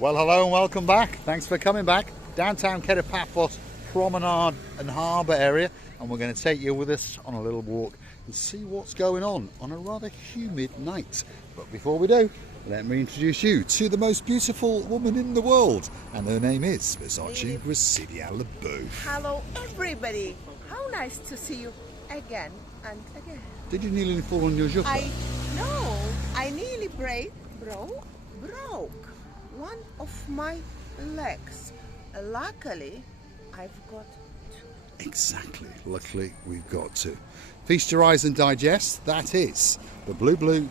Well, hello and welcome back. Thanks for coming back. Downtown Kato, Paphos Promenade and Harbour area, and we're going to take you with us on a little walk and see what's going on a rather humid night. But before we do, let me introduce you to the most beautiful woman in the world, and her name is Versace Gracilia LeBeau. Hello everybody, how nice to see you again and again. Did you nearly fall on your jumper? I nearly broke one of my legs. Luckily, I've got two. Exactly. Luckily, we've got to. Feast your eyes and digest. That is the blue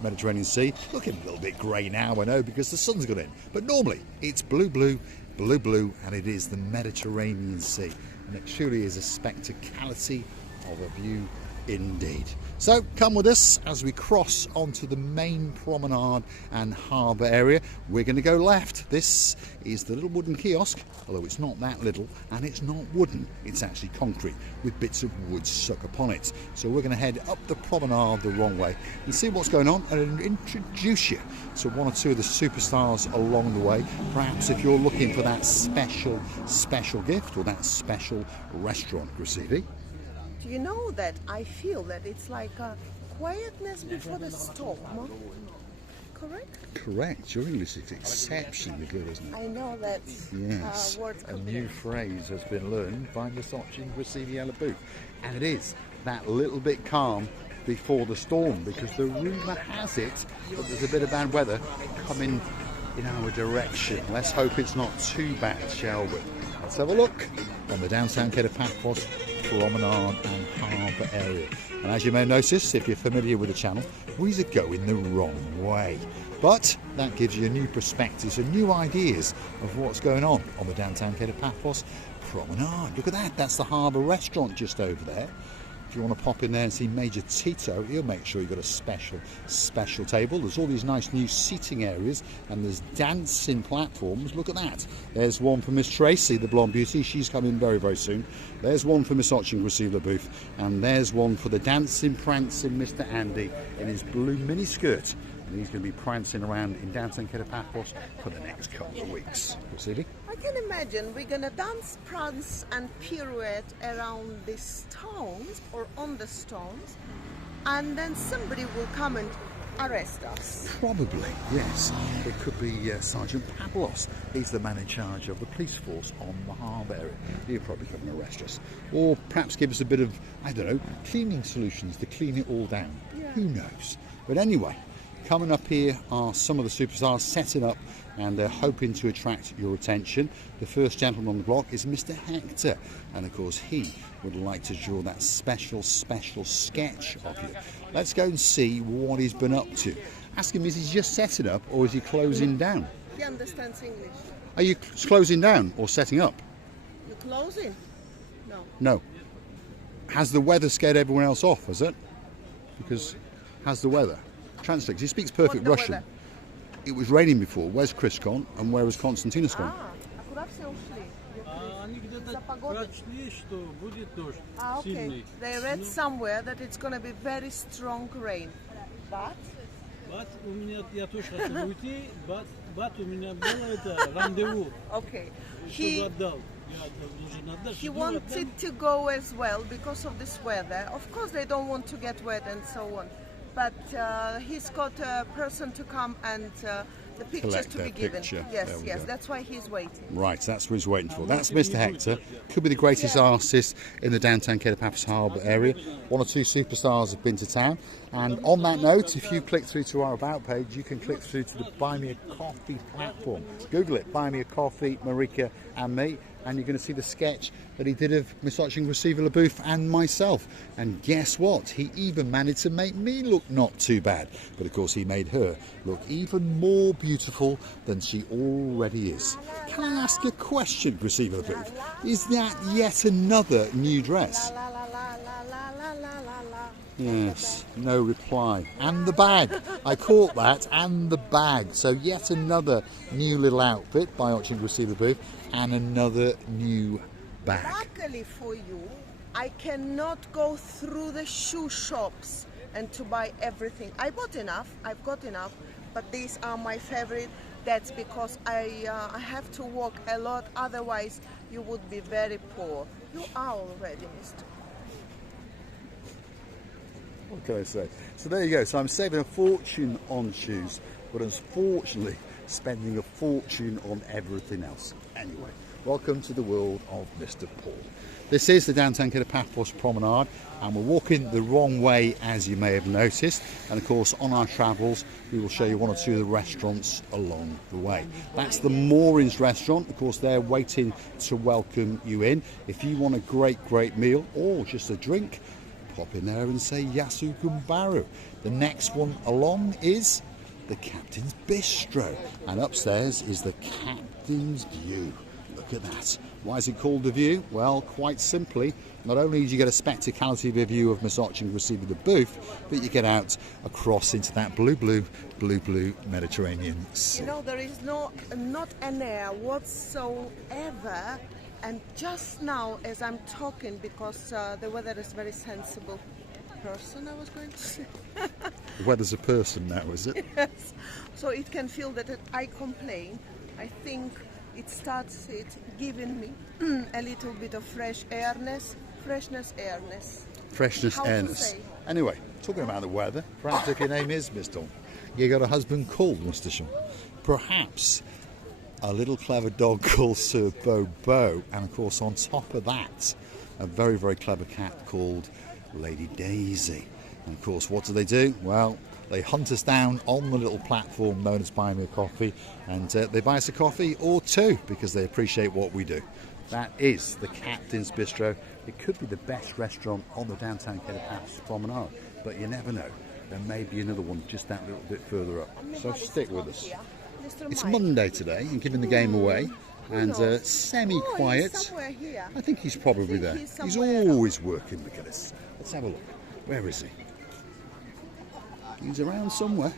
Mediterranean Sea. Looking a little bit grey now, I know, because the sun's got in. But normally, it's blue, and it is the Mediterranean Sea. And it truly is a spectacality of a view indeed. So come with us as we cross onto the main promenade and harbour area. We're going to go left. This is the little wooden kiosk, although it's not that little, and it's not wooden, it's actually concrete with bits of wood stuck upon it. So we're going to head up the promenade the wrong way and see what's going on and introduce you to one or two of the superstars along the way. Perhaps if you're looking for that special gift or that special restaurant, Gracilia. Do you know that I feel that it's like a quietness before the storm? Correct? Correct. Your English is exceptionally good, isn't it? I know that yes. word. A new phrase has been learned by Versace Gracilia LeBeau, and it is that little bit calm before the storm, because the rumour has it that there's a bit of bad weather coming in our direction. Let's hope it's not too bad, shall we? Let's have a look on the downtown Kato, Paphos Promenade and Harbour area. And as you may notice, if you're familiar with the channel, we are going the wrong way. But that gives you a new perspective and new ideas of what's going on the downtown Kato, Paphos Promenade. Look at that, that's the Harbour restaurant just over there. If you want to pop in there and see Major Tito, he'll make sure you've got a special table. There's all these nice new seating areas, and there's dancing platforms. Look at that. There's one for Miss Tracy, the blonde beauty. She's coming very, very soon. There's one for Miss Optician Gracilia LeBeau, and there's one for the dancing, prancing Mr. Andy in his blue miniskirt. And he's going to be prancing around in downtown Kato, Paphos for the next couple of weeks. Gracilia? I can imagine we're gonna dance, prance and pirouette around the stones or on the stones, and then somebody will come and arrest us. Probably, yes. It could be Sergeant Pavlos. He's the man in charge of the police force on the harbour area. He'll probably come and arrest us. Or perhaps give us a bit of, I don't know, cleaning solutions to clean it all down. Yeah. Who knows? But anyway, coming up here are some of the superstars setting up, and they're hoping to attract your attention. The first gentleman on the block is Mr. Hector, and of course he would like to draw that special sketch of you. Let's go and see what he's been up to. Ask him, is he just setting up or is he closing down? He understands English. Are you closing down or setting up? You're closing? No. No. Has the weather scared everyone else off, has it? Because, has the weather? Translate, he speaks perfect Russian. Weather? It was raining before. Where's Chris gone and where has Konstantinos gone? Куда все ушли? Okay. They read somewhere that it's going to be very strong rain. But у меня, я тоже хочу уйти, but у меня было это рандеву. Okay. Чтобы отдал. He wanted to go as well because of this weather. Of course, they don't want to get wet and so on. But he's got a person to come and the pictures collect to be given. picture. Yes, that's why he's waiting. Right, that's what he's waiting for. That's Mr. Hector. Could be the greatest artist in the downtown Kato, Paphos Harbour area. One or two superstars have been to town. And on that note, if you click through to our About page, you can click through to the Buy Me a Coffee platform. Google it, Buy Me a Coffee, Marika and me. And you're going to see the sketch that he did of Miss Optician Gracilia LeBeau and myself. And guess what? He even managed to make me look not too bad. But of course he made her look even more beautiful than she already is. Can I ask a question, Gracilia LeBeau? Is that yet another new dress? Yes, no reply. And the bag. I caught that, and the bag. So yet another new little outfit by Optician Gracilia LeBeau and another new bag. Luckily for you, I cannot go through the shoe shops and to buy everything. I bought enough, I've got enough, but these are my favorite That's because I have to walk a lot, otherwise you would be very poor. You are already, Mr. What can I say? So there you go. So I'm saving a fortune on shoes, but unfortunately spending a fortune on everything else. Anyway, welcome to the world of Mr. Paul. This is the downtown Kato Paphos Promenade, and we're walking the wrong way, as you may have noticed. And of course, on our travels, we will show you one or two of the restaurants along the way. That's the Moorings restaurant. Of course, they're waiting to welcome you in. If you want a great meal or just a drink, pop in there and say Yasu Gumbaru. The next one along is the Captain's Bistro, and upstairs is the Captain's View. Look at that. Why is it called the View? Well, quite simply, not only do you get a spectacularity of a view of Misochin receiving the booth, but you get out across into that blue Mediterranean Sea. You know, there is not an air whatsoever, and just now as I'm talking, because the weather is very sensible person, I was going to say. The weather's a person now, is it? Yes. So it can feel that I complain. I think it starts giving me a little bit of freshness, airness. Anyway, talking about the weather, perhaps if your name is Miss Dawn, you got a husband called Mr. Sean. Perhaps a little clever dog called Sir Bobo, and of course on top of that, a very clever cat called Lady Daisy. And of course, what do? Well, they hunt us down on the little platform known as Buy Me a Coffee, and they buy us a coffee or two because they appreciate what we do. That is the Captain's Bistro. It could be the best restaurant on the downtown Kato Paphos Promenade, but you never know. There may be another one just that little bit further up. So stick with us. It's Monday today and giving the game away, and semi-quiet. I think he's probably there. He's always working, look at this. Let's have a look. Where is he? He's around somewhere.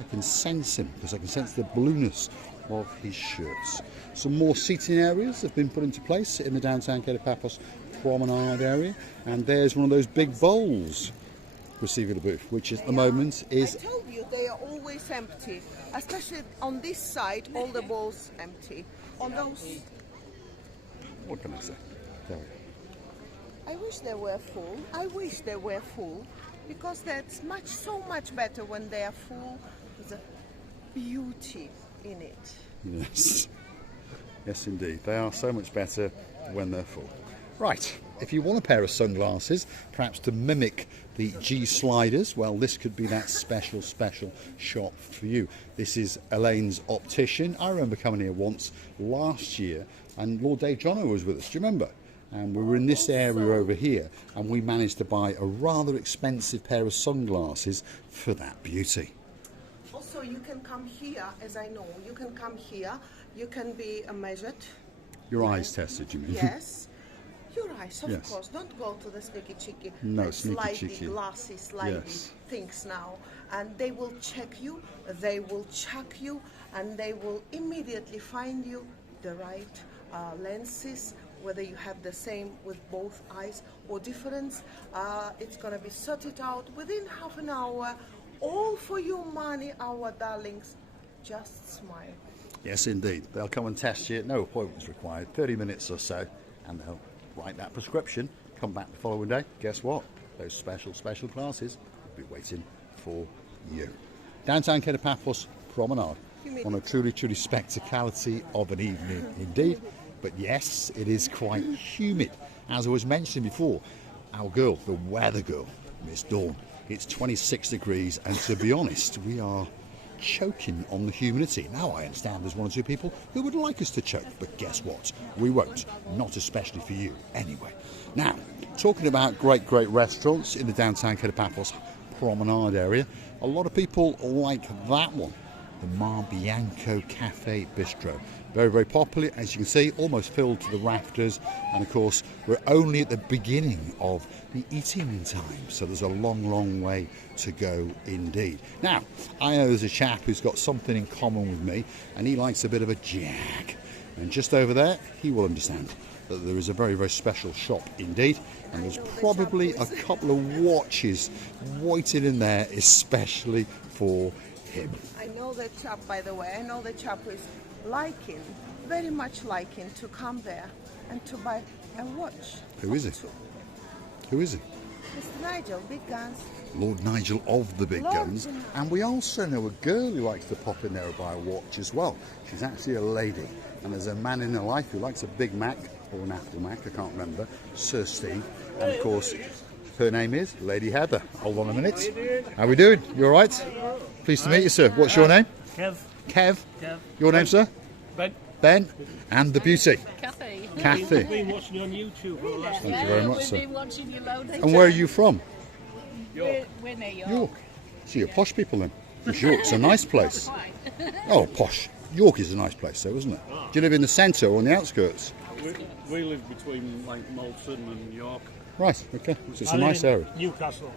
I can sense him because I can sense the blueness of his shirts. Some more seating areas have been put into place in the downtown Kato Paphos Promenade area, and there's one of those big bowls receiving a booth, which at the moment is... I told you, they are always empty, especially on this side, all the bowls empty. On those... What can I say? There we go. I wish they were full, because that's so much better when they are full. There's a beauty in it. Yes. Yes, indeed. They are so much better when they're full. Right, if you want a pair of sunglasses, perhaps to mimic the G sliders, well, this could be that special shop for you. This is Elaine's Optician. I remember coming here once last year, and Lord Dave Jono was with us. Do you remember? And we were in this area over here, and we managed to buy a rather expensive pair of sunglasses for that beauty. Also, you can come here, as I know. You can come here. You can be measured. Your eyes tested, you mean? Yes. Your eyes, of Yes. course. Don't go to the sneaky cheeky, No, sneaky slidey, cheeky. glassy, slidey Yes. things now. And they will check you, they will check you, and they will immediately find you the right lenses, whether you have the same with both eyes or difference. It's going to be sorted out within half an hour. All for your money, our darlings. Just smile. Yes, indeed. They'll come and test you. No appointments required. 30 minutes or so, and they'll write that prescription. Come back the following day. Guess what? Those special classes will be waiting for you. Downtown Kato Paphos Promenade. On a truly spectacularity of an evening indeed. But yes, it is quite humid. As I was mentioning before, our girl, the weather girl, Miss Dawn, it's 26 degrees, and to be honest, we are choking on the humidity. Now I understand there's one or two people who would like us to choke, but guess what? We won't. Not especially for you, anyway. Now, talking about great restaurants in the downtown Kato Paphos Promenade area, a lot of people like that one, the Mar Bianco Cafe Bistro. Very popular, as you can see, almost filled to the rafters, and of course we're only at the beginning of the eating time, so there's a long way to go indeed. Now, I know there's a chap who's got something in common with me, and he likes a bit of a jag, and just over there he will understand that there is a very special shop indeed, and there's probably a couple of watches waiting in there especially for him. I know the chap, by the way. I know the chap who is liking, very much liking, to come there and to buy a watch. Who is he? Who is he? Mr. Nigel, big guns. Lord Nigel of the Big Lord Guns. Nigel. And we also know a girl who likes to pop in there and buy a watch as well. She's actually a lady. And there's a man in her life who likes a Big Mac or an Apple Mac, I can't remember, Sir Steve. And of course, her name is Lady Heather. Hold on a minute. How we doing? You all right? Pleased to meet you, sir. What's your name? Kev. Kev. Kev. Your name, sir? Ben. Ben. And the beauty. Kathy. Kathy. We've been watching you on YouTube for the last Thank you very much, We've sir. been watching you loads of And where are you from? We're near York. York. So you're posh people then? Because York's a nice place. Quite. Oh, posh. York is a nice place though, isn't it? Do you live in the centre or on the outskirts? We live between like Malton and York. Right, okay. So it's a I live nice in area. Newcastle.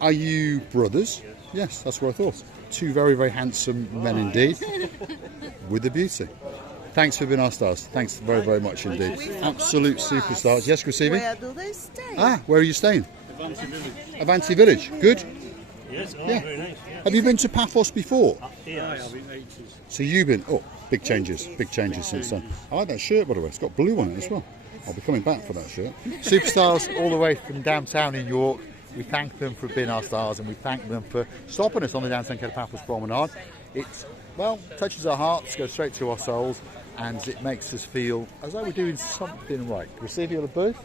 Are you brothers? Yes, that's what I thought. Two very, very handsome men indeed, with the beauty. Thanks for being our stars. Thanks very, very much indeed. Absolute superstars. Yes, receiving. Where do they stay? Ah, where are you staying? Avanti Village. Avanti Village. Good. Yes, Yeah. very nice. Yeah. Have you been to Paphos before? Yeah, I have in 80s. So you've been. Oh, big changes since then. I like that shirt, by the way. It's got blue on it as well. I'll be coming back for that shirt. Superstars all the way from downtown in York. We thank them for being our stars, and we thank them for stopping us on the downtown Kato Paphos Promenade. It's, well, touches our hearts, goes straight to our souls, and it makes us feel as though we're doing something right. Receive you on the booth?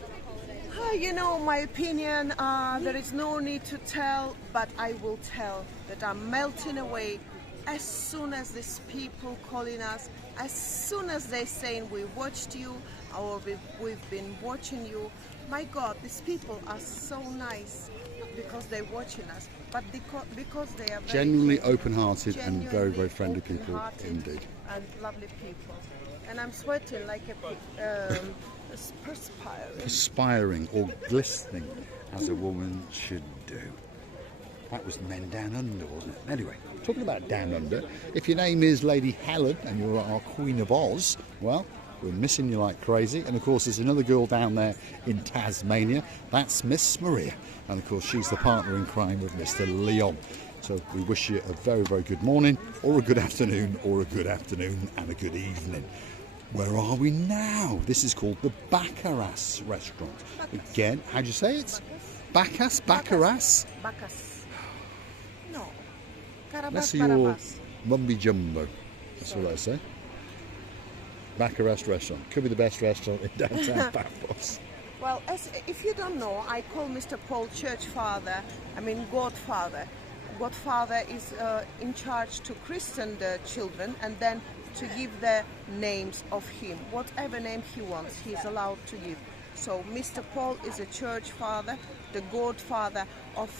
You know, my opinion, there is no need to tell, but I will tell that I'm melting away as soon as these people calling us, as soon as they're saying we watched you or we've been watching you. My God, these people are so nice because they're watching us, but because they are very Genuinely open-hearted and genuinely very, very friendly people open-hearted indeed. and lovely people. And I'm sweating like perspiring. Perspiring or glistening as a woman should do. That was Men Down Under, wasn't it? Anyway, talking about Down Under, if your name is Lady Helen and you're our Queen of Oz, well, we're missing you like crazy. And of course, there's another girl down there in Tasmania. That's Miss Maria. And of course, she's the partner in crime with Mr. Leon. So we wish you a very, very good morning, or a good afternoon, or a good afternoon and a good evening. Where are we now? This is called the Baccarat restaurant. Again, how do you say it? Bacchus? Baccarat? Bacchus. No. Let's Carabas, see your Barabas. mumby jumbo. That's what I say. Baccarat restaurant. Could be the best restaurant in downtown Paphos. Well, if you don't know, I call Mr. Paul Church Father, Godfather. Godfather is in charge to christen the children and then to give the names of him. Whatever name he wants, he is allowed to give. So Mr. Paul is a church father, the godfather of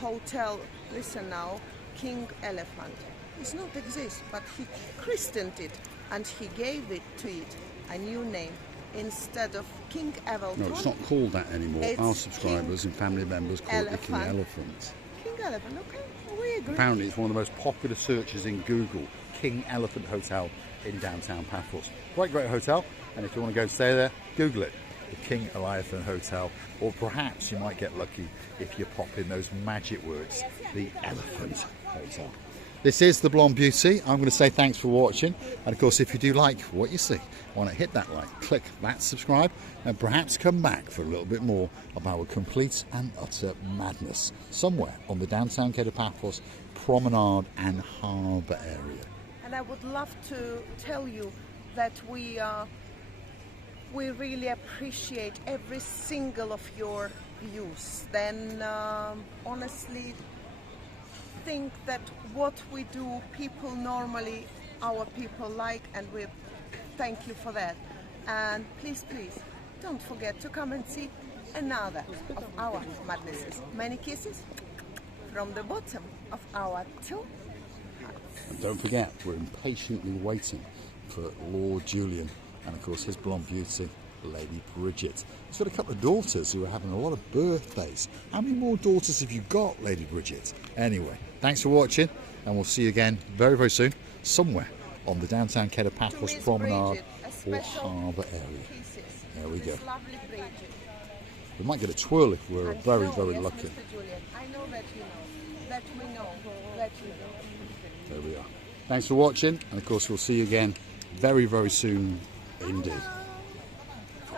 hotel, listen now, King Elephant. It does not exist, but he christened it and he gave it to it a new name instead of King Evelton. No, it's not called that anymore. It's Our subscribers King and family members call it the King Elephant. Elephant. King Elephant, okay, we agree. Apparently, it's one of the most popular searches in Google. King Elephant Hotel in downtown Paphos. Great, great hotel. And if you want to go stay there, Google it. The King Elephant Hotel. Or perhaps you might get lucky if you pop in those magic words, the Elephant Hotel. This is The Blonde Beauty. I'm going to say thanks for watching. And of course, if you do like what you see, why not hit that like, click that subscribe, and perhaps come back for a little bit more of our complete and utter madness somewhere on the downtown Kato Paphos Promenade and Harbour area. And I would love to tell you that we really appreciate every single of your views. Then honestly think that what we do, people normally, our people like, and we thank you for that. And please, please, don't forget to come and see another of our madnesses. Many kisses from the bottom of our two hearts. And don't forget, we're impatiently waiting for Lord Julian and of course his blonde beauty, Lady Bridget. He's got a couple of daughters who are having a lot of birthdays. How many more daughters have you got, Lady Bridget? Anyway, thanks for watching, and we'll see you again very, very soon, somewhere on the downtown Kato Paphos To Miss Promenade Bridget, a or special Harbour area. kisses. There we go. Miss lovely Bridget. We might get a twirl if we're And very, you know, very yes, lucky. Mr. Julian, I know that you know. That we know. That you know. There we are. Thanks for watching, and of course we'll see you again very, very soon indeed.